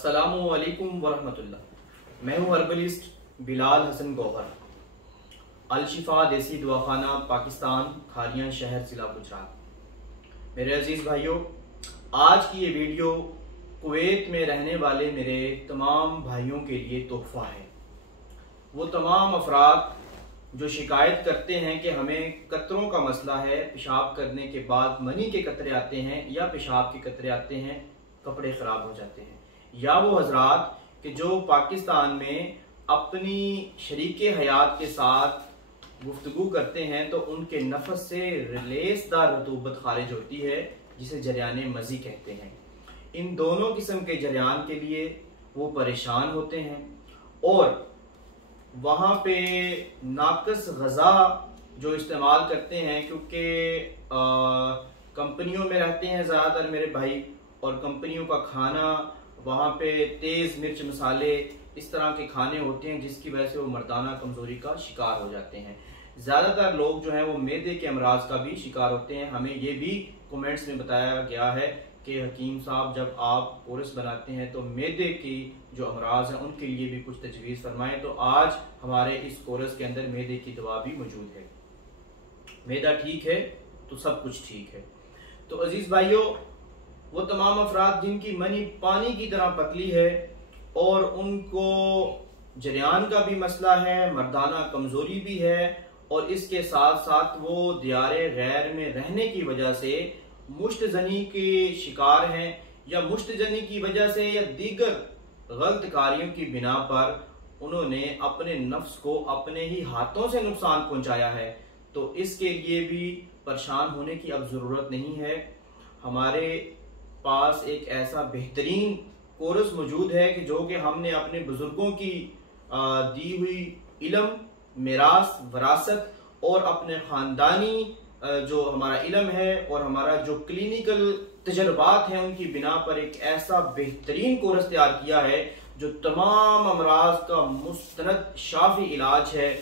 अस्सलामुअलैकुम वरहमतुल्लाह। मैं हूँ हर्बलिस्ट बिलाल हसन गौहर, अल-शिफा देसी दवाखाना, पाकिस्तान, खारियां शहर, जिला गुजरात। मेरे अजीज भाइयों, आज की ये वीडियो कुवैत में रहने वाले मेरे तमाम भाइयों के लिए तोहफा है। वो तमाम अफराद जो शिकायत करते हैं कि हमें कतरों का मसला है, पेशाब करने के बाद मनी के कतरे आते हैं या पेशाब के कतरे आते हैं, कपड़े खराब हो जाते हैं, या वो हजरात कि जो पाकिस्तान में अपनी शरीके हयात के साथ गुफ्तगू करते हैं तो उनके नफस से रिलेसदार रतूबत खारिज होती है जिसे जरियान मजी कहते हैं। इन दोनों किस्म के जरियान के लिए वो परेशान होते हैं और वहाँ पे नाकस गज़ा जो इस्तेमाल करते हैं, क्योंकि कंपनियों में रहते हैं ज़्यादातर मेरे भाई, और कंपनियों का खाना वहाँ पे तेज मिर्च मसाले इस तरह के खाने होते हैं जिसकी वजह से वो मर्दाना कमजोरी का शिकार हो जाते हैं। ज्यादातर लोग जो हैं वो मैदे के अमराज का भी शिकार होते हैं। हमें ये भी कमेंट्स में बताया गया है कि हकीम साहब, जब आप कोर्स बनाते हैं तो मैदे की जो अमराज हैं उनके लिए भी कुछ तजवीज़ फरमाएं। तो आज हमारे इस कोर्स के अंदर मैदे की दवा भी मौजूद है। मैदा ठीक है तो सब कुछ ठीक है। तो अजीज भाइयों, वो तमाम अफराद जिनकी मनी पानी की तरह पतली है और उनको जरियान का भी मसला है, मर्दाना कमजोरी भी है, और इसके साथ साथ वो दियारे गैर में रहने की वजह से मुश्तजनी के शिकार हैं, या मुश्तजनी की वजह से या दीगर गलत कार्यों की बिना पर उन्होंने अपने नफ्स को अपने ही हाथों से नुकसान पहुंचाया है। तो इसके लिए भी परेशान होने की अब जरूरत नहीं है। हमारे पास एक ऐसा बेहतरीन कोर्स मौजूद है कि जो कि हमने अपने बुजुर्गों की दी हुई इल्म, मिरास, वरासत और अपने खानदानी जो हमारा इल्म है और हमारा जो क्लिनिकल तजर्बात हैं उनकी बिना पर एक ऐसा बेहतरीन कोर्स तैयार किया है जो तमाम अमराज का मुस्तनद शाफी इलाज है।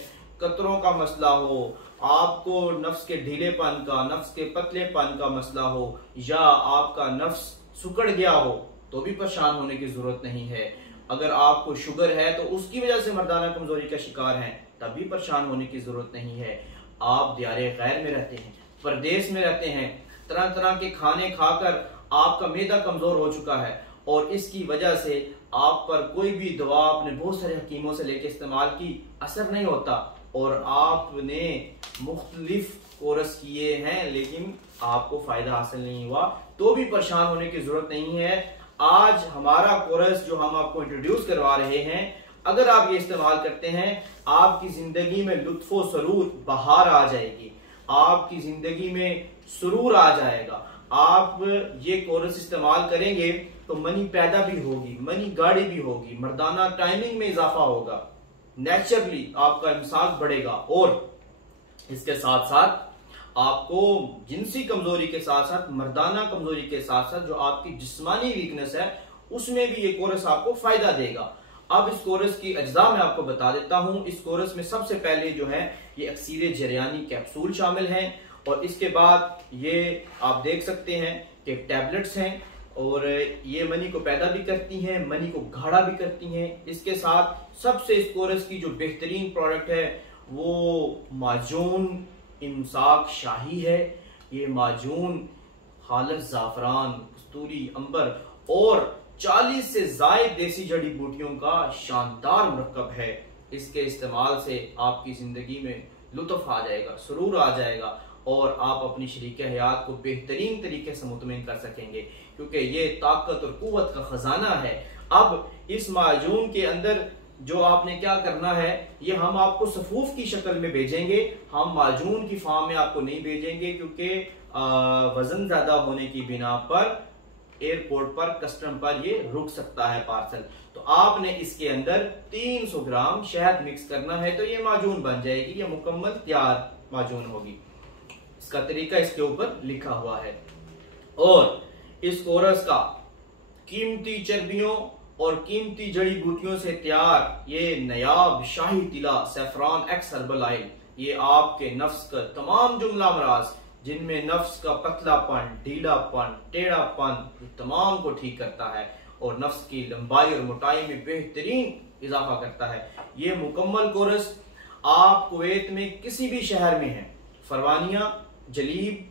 कतरों का मसला हो, आपको नफ्स के ढीलेपन का, नफ्स के पतलेपन का मसला हो, या आपका नफ्स सुकड़ गया हो तो भी परेशान होने की जरूरत नहीं है। अगर आपको शुगर है तो उसकी वजह से मर्दाना कमजोरी का शिकार हैं, तब भी परेशान होने की जरूरत नहीं है। आप दियारे गैर में रहते हैं, परदेश में रहते हैं, तरह तरह के खाने खाकर आपका मैदा कमजोर हो चुका है और इसकी वजह से आप पर कोई भी दवा आपने बहुत सारे हकीमों से लेकर इस्तेमाल की, असर नहीं होता, और आपने मुख्तलिफ कोर्स किए हैं लेकिन आपको फायदा हासिल नहीं हुआ, तो भी परेशान होने की जरूरत नहीं है। आज हमारा कोर्स जो हम आपको इंट्रोड्यूस करवा रहे हैं, अगर आप ये इस्तेमाल करते हैं, आपकी जिंदगी में लुत्फो सरूर बहार आ जाएगी, आपकी जिंदगी में सुरूर आ जाएगा। आप ये कोर्स इस्तेमाल करेंगे तो मनी पैदा भी होगी, मनी गाड़ी भी होगी, मर्दाना टाइमिंग में इजाफा होगा, नेचुरली आपका इमसाक बढ़ेगा, और इसके साथ साथ आपको जिनसी कमजोरी के साथ साथ मर्दाना कमजोरी के साथ साथ जो आपकी जिस्मानी वीकनेस है उसमें भी ये कोर्स आपको फायदा देगा। अब इस कोर्स की अज्जा मैं आपको बता देता हूं। इस कोर्स में सबसे पहले जो है ये अक्सीर जरियानी कैप्सूल शामिल हैं, और इसके बाद ये आप देख सकते हैं कि टैबलेट्स हैं, और ये मनी को पैदा भी करती हैं, मनी को गाढ़ा भी करती हैं। इसके साथ सबसे इस कोर्स की जो बेहतरीन प्रोडक्ट है वो माजून इमसाक शाही है। ये माजून हालत जाफरान, कस्तूरी, अंबर और 40 से जायद देसी जड़ी बूटियों का शानदार मरकब है। इसके इस्तेमाल से आपकी जिंदगी में लुत्फ आ जाएगा, सुरूर आ जाएगा, और आप अपनी शरीके हयात को बेहतरीन तरीके से मुतमिन कर सकेंगे, क्योंकि ये ताकत और कुव्वत का खजाना है। अब इस माजून के अंदर जो आपने क्या करना है, ये हम आपको सफूफ की शक्ल में भेजेंगे, हम माजून की फॉर्म में आपको नहीं भेजेंगे, क्योंकि वजन ज्यादा होने की बिना पर एयरपोर्ट पर कस्टम पर ये रुक सकता है पार्सल। तो आपने इसके अंदर 300 ग्राम शहद मिक्स करना है तो ये माजून बन जाएगी, ये मुकम्मल तैयार माजून होगी। इसका तरीका इसके ऊपर लिखा हुआ है। और इस कोर्स का कीमती चर्बियों और कीमती जड़ी बूटियों से तैयार ये नयाब शाही तिला सैफरान एक्स हर्बल ऑयल, ये आपके नफ्स का तमाम जुमला अमराज जिनमें नफ्स का पतलापन, ढीलापन, टेढ़ापन, तमाम को ठीक करता है और नफ्स की लंबाई और मोटाई में बेहतरीन इजाफा करता है। ये मुकम्मल कोर्स आप कुवैत में किसी भी शहर में हैं, फरवानिया, जलीब,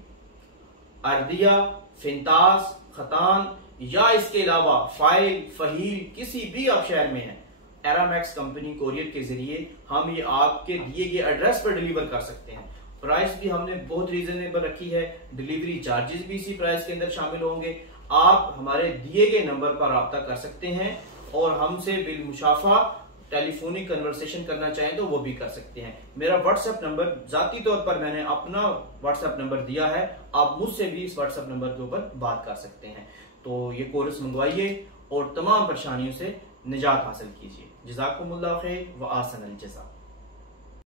अर्दिया, फिंतास, खतान या इसके अलावा फाइल, फहील, किसी भी आप शहर में हैं, एरामैक्स कंपनी कोरियर के जरिए हम ये आपके दिए गए एड्रेस पर डिलीवर कर सकते हैं। प्राइस भी हमने बहुत रीजनेबल रखी है, डिलीवरी चार्जेस भी इसी प्राइस के अंदर शामिल होंगे। आप हमारे दिए गए नंबर पर रब्ता कर सकते हैं और हमसे बिल मुशाफा टेलीफोनिक कन्वर्सेशन करना चाहें तो वो भी कर सकते हैं। मेरा व्हाट्सएप नंबर जाती तौर पर मैंने अपना व्हाट्सएप नंबर दिया है, आप मुझसे भी इस व्हाट्सएप नंबर के ऊपर बात कर सकते हैं। तो ये कोर्स मंगवाइए और तमाम परेशानियों से निजात हासिल कीजिए। जज़ाकुमुल्लाह खैर व आसन अल जज़ा।